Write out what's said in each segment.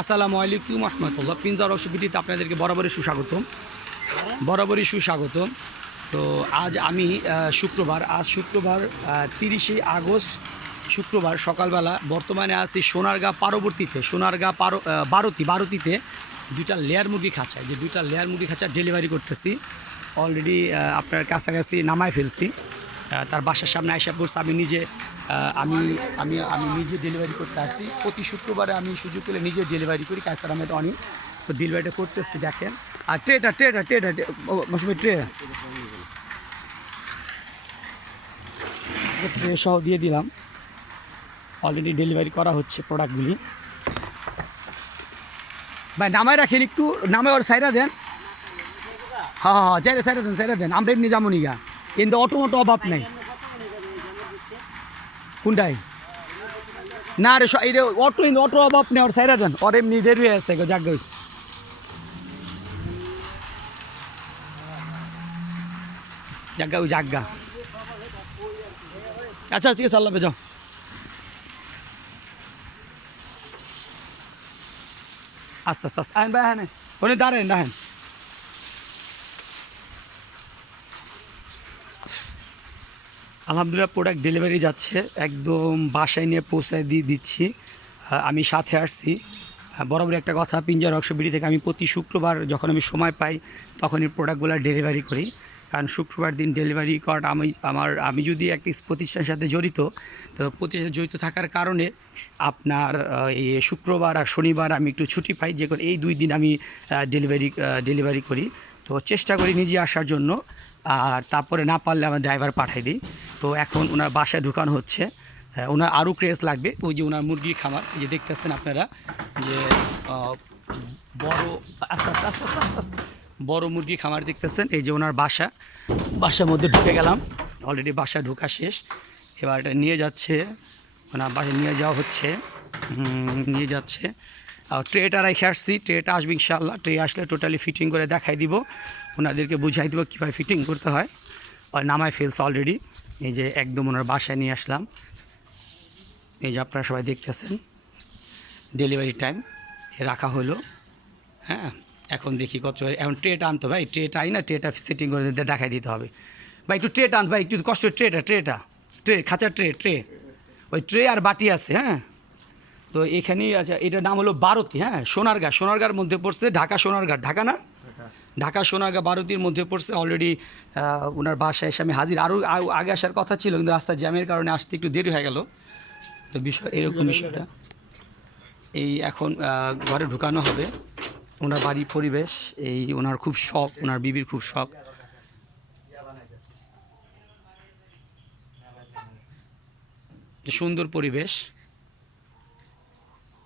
আসসালামু আলাইকুম রহমতুল্লাহ। পিঞ্জার অসুবিধিতে আপনাদেরকে বরাবরই সুস্বাগতম। তো আজ আমি শুক্রবার 30শে আগস্ট শুক্রবার সকালবেলা বর্তমানে আছি সোনারগাঁ বারোতিতে দুইটা লেয়ার মুরগি খাঁচা, যে দুইটা লেয়ার মুরগি খাঁচা ডেলিভারি করতেছি। অলরেডি আপনার কাছাকাছি নামায় ফেলছি। তার বাসার সামনে আইসা পড়ছে। আমি নিজে ডেলিভারি করতে আসছি। প্রতি শুক্রবারে আমি সুযোগ পেলে নিজে ডেলিভারি করি। কায়সার আহমেদ অনি তো ডেলিভারিটা করতেছি। দেখেন আর ট্রেটা মৌসুমি ট্রে সহ দিয়ে দিলাম। অলরেডি ডেলিভারি করা হচ্ছে প্রোডাক্টগুলি। ভাই নামায় রাখেন, একটু নামে ওর সাইডা দেন। হ্যাঁ সাইডা দেন। আমরা এমনি যাবো নিগা, কিন্তু অটো অভাব নেই। কোনটাই না রে, অটো অভাব নেই। ওর সাইডা দেন, ওর এমনি দেরি হয়ে আছে জাগা। আচ্ছা ঠিক আছে, আল্লাহ যাও। আস্তে আইন ভাই, হ্যাঁ ওনে দাঁড়েন। আলহামদুলিল্লাহ প্রোডাক্ট ডেলিভারি যাচ্ছে, একদম বাসায় নিয়ে পৌঁছায় দিচ্ছি। আমি সাথে আসছি। বরাবর একটা কথা, পিঞ্জার ওয়ার্কশপ থেকে আমি প্রতি শুক্রবার যখন আমি সময় পাই তখনই প্রোডাক্টগুলো ডেলিভারি করি। কারণ শুক্রবার দিন ডেলিভারি করাটা আমি যদি একটা প্রতিষ্ঠানের সাথে জড়িত, তো প্রতিষ্ঠানে জড়িত থাকার কারণে আপনার এই শুক্রবার আর শনিবার আমি একটু ছুটি পাই, যে এই 2 দিন আমি ডেলিভারি করি। তো চেষ্টা করি নিজে আসার জন্য, আর তারপরে না পারলে আমার ড্রাইভার পাঠাই দিই। তো এখন ওনার বাসায় ঢুকানো হচ্ছে। ওনার আরও ক্রেজ লাগবে। ওই যে ওনার মুরগির খামার, এই যে দেখতেছেন আপনারা, যে বড় আস্তে বড় মুরগির খামার দেখতেছেন। এই যে ওনার বাসার মধ্যে ঢুকে গেলাম। অলরেডি বাসা ঢোকা শেষ। এবার এটা নিয়ে যাচ্ছে, ওনার বাসায় নিয়ে যাচ্ছে। আর ট্রেটা রেখে আসছি, ট্রেটা আসবে ইনশাআল্লাহ। ট্রে আসলে টোটালি ফিটিং করে দেখাই দিব, ওনাদেরকে বুঝাই দিব কীভাবে ফিটিং করতে হয়। আর নামায় ফেলছে অলরেডি। এই যে একদম ওনার বাসায় নিয়ে আসলাম। এই যে আপনারা সবাই দেখতেছেন ডেলিভারি টাইম রাখা হলো। হ্যাঁ, এখন দেখি কত। এখন ট্রেটা আনতো ভাই, ট্রেটা আই না, ট্রেটা সেটিং করে দেখাই দিতে হবে। ভাই একটু ট্রেটা আনতো ভাই, একটু কষ্ট। ট্রে খাঁচার ট্রে ওই ট্রে আর বাটি আছে। হ্যাঁ, তো এখানেই আচ্ছা, এটার নাম হলো বারোতি। হ্যাঁ, সোনারগাঁর মধ্যে পড়ছে। ঢাকা সোনারগাঁ বারোতির মধ্যে পড়ছে। অলরেডি ওনার বাসায় এসে আমি হাজির। আরও আগে আসার কথা ছিল, কিন্তু রাস্তায় জ্যামের কারণে আসতে একটু দেরি হয়ে গেল। তো এরকম বিষয়টা। এই এখন ঘরে ঢুকানো হবে। ওনার বাড়ির পরিবেশ, এই ওনার খুব শখ, ওনার বিবির খুব শখ। সুন্দর পরিবেশ,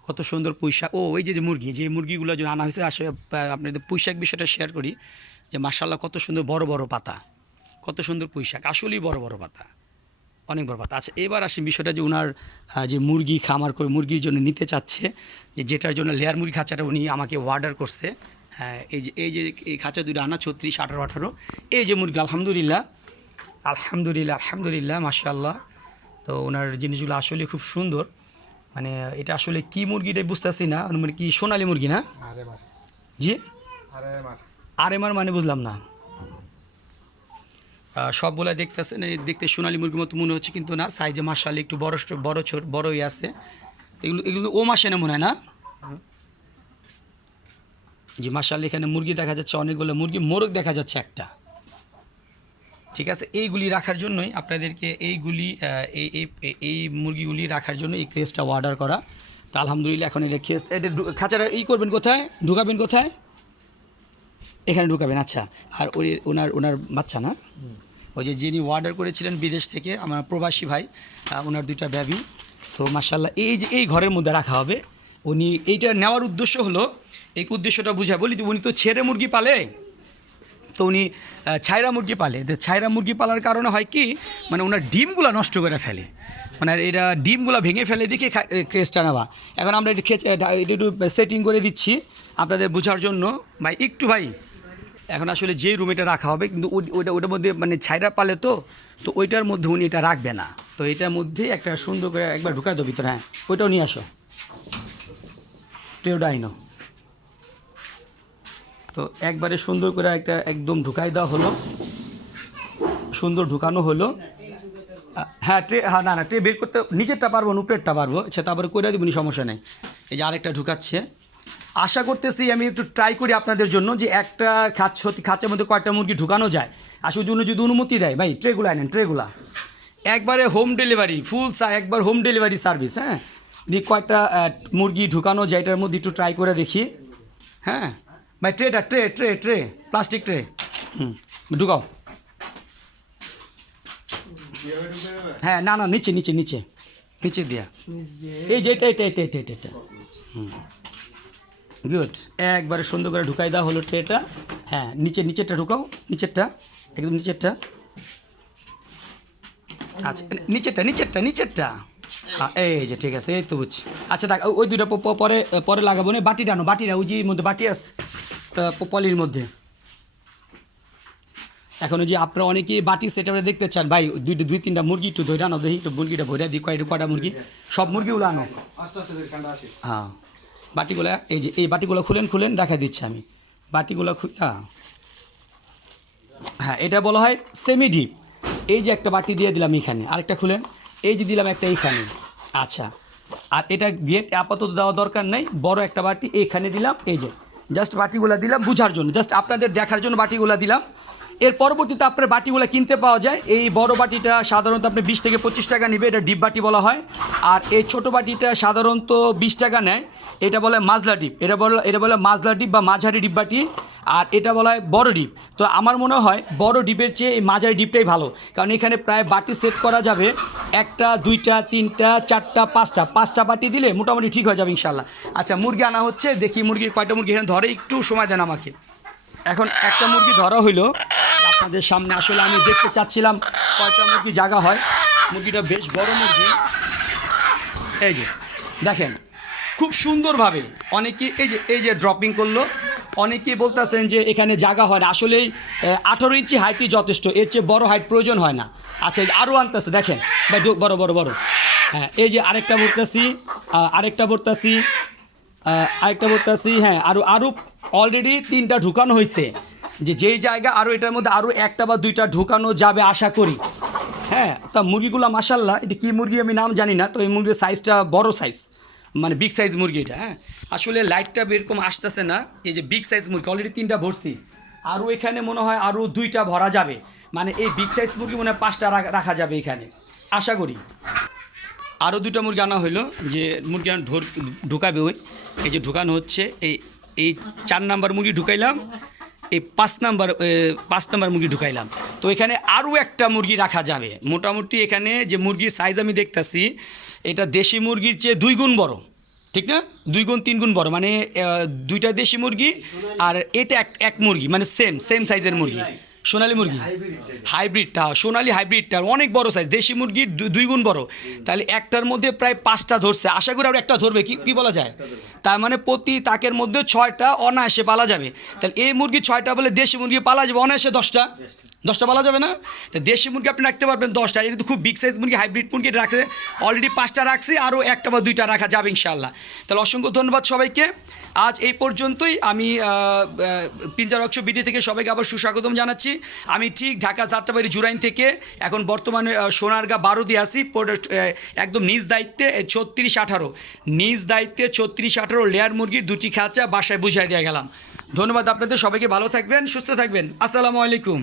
কত সুন্দর পুঁইশাক। ওই যে মুরগিগুলো যে আনা হয়েছে, আসলে আপনাদের পুঁইশাক বিষয়টা শেয়ার করি, যে মাশাআল্লাহ কত সুন্দর বড় পাতা, কত সুন্দর পুঁইশাক। আসলেই বড় পাতা, অনেক বড় পাতা। আচ্ছা, এবার আসি বিষয়টা, যে ওনার যে মুরগি খামার করে মুরগির জন্য নিতে চাচ্ছে, যেটার জন্য লেয়ার মুরগি খাঁচাটা উনি আমাকে অর্ডার করছে। হ্যাঁ, এই খাঁচা 2টা আনা, 36, 18, 18। এই যে মুরগি, আলহামদুলিল্লাহ মাশাআল্লাহ। তো ওনার জিনিসগুলো আসলে খুব সুন্দর। মানে এটা আসলে কি মুরগিটাই বুঝতেছি না, মানে কি সোনালী মুরগি না? জি, আরএমআর মানে বুঝলাম না। সবগুলা দেখতেছেন, দেখতে সোনালী মুরগির মতো মনে হচ্ছে, কিন্তু না, সাইজে মাশাআল্লাহ একটু বড়ই আছে। এগুলো ও মাসে না মনে হয় না? জি মাশাআল্লাহ, এখানে মুরগি দেখা যাচ্ছে অনেকগুলো, মোরগ দেখা যাচ্ছে একটা। ঠিক আছে, এইগুলি রাখার জন্যই আপনাদেরকে এই মুরগিগুলি রাখার জন্য এই কেসটা অর্ডার করা। তো আলহামদুলিল্লাহ এখন এটা খাঁচাটা করবেন কোথায়, ঢুকাবেন কোথায়? এখানে ঢুকাবেন। আচ্ছা, আর ওনার বাচ্চা না, ওই যে যিনি অর্ডার করেছিলেন বিদেশ থেকে, আমার প্রবাসী ভাই, ওনার 2টা বেবি। তো মাশাআল্লাহ এই ঘরের মধ্যে রাখা হবে। উনি এইটা নেওয়ার উদ্দেশ্য হলো, এই উদ্দেশ্যটা বুঝায় বলি, উনি তো ছেড়ে মুরগি পালে, তো উনি ছাইরা মুরগি পালে। ছাইরা মুরগি পালার কারণে হয় কি, মানে ওনার ডিমগুলো নষ্ট করে ফেলে, মানে এটা ডিমগুলো ভেঙে ফেলে, দেখে ক্রেজটা নেওয়া। এখন আমরা একটু সেটিং করে দিচ্ছি আপনাদের বোঝার জন্য। ভাই এখন আসলে যে রুমে রাখা হবে, কিন্তু ওইটার মধ্যে মানে ছাইরা পালে, তো ওইটার মধ্যে উনি এটা রাখবে না। তো এটার মধ্যেই একটা সুন্দর করে একবার ঢুকায় দেবো ভিতরে। হ্যাঁ, ওইটাও নিয়ে আসো। ট্রেটা আইনো। তো একবারে সুন্দর করে একটা একদম ঢুকাই দেওয়া হলো, সুন্দর ঢুকানো হলো। হ্যাঁ ট্রে, হ্যাঁ না ট্রে বের করতে নিচেরটা পারবো না, উপরেরটা পারবো, সে তারপরে করে দেবনি, সমস্যা নেই। এই যে আরেকটা ঢুকাচ্ছে। আশা করতেছি আমি একটু ট্রাই করি আপনাদের জন্য যে একটা খাঁচার মধ্যে কয়েকটা মুরগি ঢুকানো যায়। আসলে জন্য যদি অনুমতি দেয় ভাই, ট্রেগুলো আনেন, ট্রেগুলা একবারে হোম ডেলিভারি, একবার হোম ডেলিভারি সার্ভিস। হ্যাঁ, দিয়ে কয়েকটা মুরগি ঢুকানো যায় এটার মধ্যে, একটু ট্রাই করে দেখি। হ্যাঁ ভাই, ট্রেটা ট্রে প্লাস্টিক ট্রে ঢুকাও। হ্যাঁ না না, নিচে নিচে নিচে নিচে দিয়া, এই যে এটা গুড, একবারে সুন্দর করে ঢুকাই দেওয়া হলো ট্রেটা। হ্যাঁ নিচেরটা ঢুকাও, নিচেরটা একদম নিচেরটা। আচ্ছা নিচেরটা হ্যাঁ এই যে ঠিক আছে, এই তো বুঝছি। আচ্ছা দেখ ওই দুইটা পরে পরে লাগাবো না। বাটিটা আনো, বাটিটা ওই যে মধ্যে বাটি আছে পলির মধ্যে। এখন ওই যে আপনারা অনেকেই বাটি সেট আপে দেখতে চান ভাই, দুই তিনটা মুরগি একটু ধরে আনো, দেখি একটু মুরগিটা ভরে দিই, কয়টা মুরগি, সব মুরগিগুলো আনো। হ্যাঁ বাটিগুলো, এই যে এই বাটিগুলো খুলেন দেখা দিচ্ছি আমি বাটিগুলো। হ্যাঁ এটা বলা হয় সেমি ডিপ। এই যে একটা বাটি দিয়ে দিলাম এখানে, আরেকটা খুলেন, এই যে দিলাম একটা এইখানে। আচ্ছা, আর এটা গেট আপাতত দেওয়া দরকার নেই, বড় একটা বাটি এইখানে দিলাম। এই যে জাস্ট বাটিগুলো দিলাম বোঝার জন্য, জাস্ট আপনাদের দেখার জন্য বাটিগুলো দিলাম। এর পরবর্তীতে আপনার বাটিগুলো কিনতে পাওয়া যায়। এই বড় বাটিটা সাধারণত আপনি 20 থেকে 25 টাকা নেবে, এটা ডিপ বাটি বলা হয়। আর এই ছোটো বাটিটা সাধারণত 20 টাকা নেয়, এটা বলে মাজলা ডিপ। এটা বলে মাজলা ডিপ বা মাঝারি ডিপ বাটি। আর এটা বলা হয় বড় ডিপ। তো আমার মনে হয় বড় ডিপের চেয়ে এই মাঝারি ডিপটাই ভালো, কারণ এখানে প্রায় বাটি সেট করা যাবে 1টা 2টা 3টা 4টা 5টা বাটি দিলে মোটামুটি ঠিক হয়ে যাবে ইনশাল্লাহ। আচ্ছা মুরগি আনা হচ্ছে, দেখি মুরগির কয়টা মুরগি এখানে ধরে, একটু সময় দেন আমাকে। এখন একটা মুরগি ধরা হইলো আপনাদের সামনে, আসলে আমি দেখতে চাচ্ছিলাম কয়টা মুরগি জায়গা হয়। মুরগিটা বেশ বড় মুরগি, এই যে দেখেন খুব সুন্দরভাবে। অনেকে এই যে ড্রপিং করলো, অনেকেই বলতেছেন যে এখানে জায়গা হয় না। আসলেই 18 ইঞ্চি হাইটই যথেষ্ট, এর চেয়ে বড় হাইট প্রয়োজন হয় না। আচ্ছা আরও আনতেছে দেখেন ভাই, বড়। হ্যাঁ এই যে আরেকটা বলতেছি। হ্যাঁ আরও অলরেডি 3টা ঢুকানো হয়েছে, যেই জায়গা আরও এটার মধ্যে আরও 1টা বা 2টা ঢুকানো যাবে আশা করি। হ্যাঁ তা মুরগিগুলো মাশাল্লাহ, এটা কী মুরগি আমি নাম জানি না, তো এই মুরগির সাইজটা বড় সাইজ, মানে বিগ সাইজ মুরগি এটা। হ্যাঁ আসলে লাইটটা এরকম আসতেছে না। এই যে বিগ সাইজ মুরগি অলরেডি 3টা ভরছি, আরও এখানে মনে হয় আরও 2টা ভরা যাবে, মানে এই বিগ সাইজ মুরগি মনে হয় 5টা রাখা যাবে এখানে আশা করি। আরও 2টা মুরগি আনা হইলো, যে মুরগি ঢুকাবে ওই, এই যে ঢুকানো হচ্ছে। এই 4 নাম্বার মুরগি ঢুকাইলাম, এই 5 নাম্বার মুরগি ঢুকাইলাম। তো এখানে আরও একটা মুরগি রাখা যাবে মোটামুটি। এখানে যে মুরগির সাইজ আমি দেখতেছি, এটা দেশি মুরগির চেয়ে 2 গুণ বড়, ঠিক না? 2 গুণ 3 গুণ বড়, মানে 2টা দেশি মুরগি আর এটা এক মুরগি, মানে সেম সাইজের মুরগি, সোনালী মুরগি হাইব্রিডটা, সোনালী হাইব্রিডটা অনেক বড় সাইজ, দেশি মুরগির 2 গুণ বড়। তাহলে একটার মধ্যে প্রায় 5টা ধরছে, আশা করি আর একটা ধরবে, কি বলা যায়? তার মানে প্রতি তাকের মধ্যে 6টা অনায়াসে পালা যাবে। তাহলে এই মুরগি 6টা বলে দেশি মুরগি পালা যাবে অনায়াসে 10টা পালা যাবে না? তো দেশি মুরগি আপনি রাখতে পারবেন 10টা। এটা কিন্তু খুব বিগ সাইজ মুরগি, হাইব্রিড মুরগি রাখছে অলরেডি 5টা রাখছি, আরও 1টা বা 2টা রাখা যাবে ইনশাআল্লাহ। তাহলে অসংখ্য ধন্যবাদ সবাইকে। আজ এই পর্যন্তই। আমি পিঞ্জার অক্ষ বিডি থেকে সবাইকে আবার সুস্বাগতম জানাচ্ছি। আমি ঠিক ঢাকা যাত্রাবাড়ি জুরাইন থেকে এখন বর্তমানে সোনারগাঁ 12 দিয়ে আসি, একদম নিজ দায়িত্বে 36-18 লেয়ার মুরগির 2টি খাঁচা বাসায় বুঝাই দিয়ে গেলাম। ধন্যবাদ আপনাদের সবাইকে, ভালো থাকবেন, সুস্থ থাকবেন। আসসালামু আলাইকুম।